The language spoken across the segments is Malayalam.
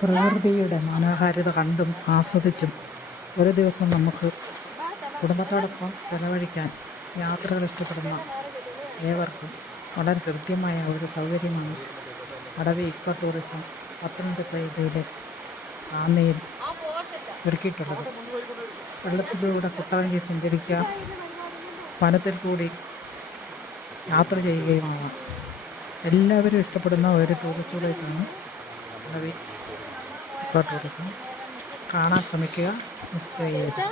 പ്രകൃതിയുടെ മനോഹാരിത കണ്ടും ആസ്വദിച്ചും ഒരു ദിവസം നമുക്ക് കുടുംബത്തോടൊപ്പം ചെലവഴിക്കാൻ യാത്രകൾ ഇഷ്ടപ്പെടുന്ന ഏവർക്കും വളരെ കൃത്യമായ ഒരു സൗകര്യമാണ് അടവി ഇക്കോ ടൂറിസം പത്തനംതിട്ട ജില്ലയിലെ ആന്നയിൽ ഒരുക്കിയിട്ടുള്ളത്. വെള്ളത്തിലൂടെ കുട്ടവഞ്ചി സഞ്ചരിക്കുക വനത്തിൽ കൂടി യാത്ര ചെയ്യുകയുമാണ്. എല്ലാവരും ഇഷ്ടപ്പെടുന്ന ഒരു ടൂറിസ്റ്റ് പ്ലേസാണ് അടവി ഷോർട്ട് ടൂറിസം കാണാൻ ശ്രമിക്കുക. മിസ് ചെയ്യരുത്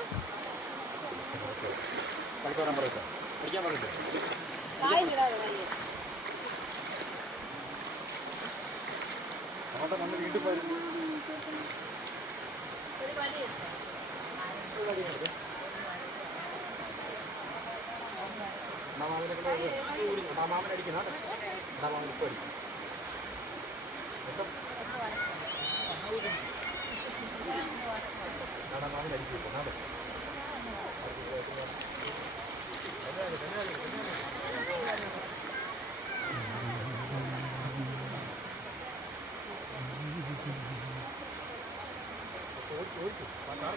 മാമാമനടിക്കുന്ന മാമാമനടിക്കും ഓടിക്കും കാരണം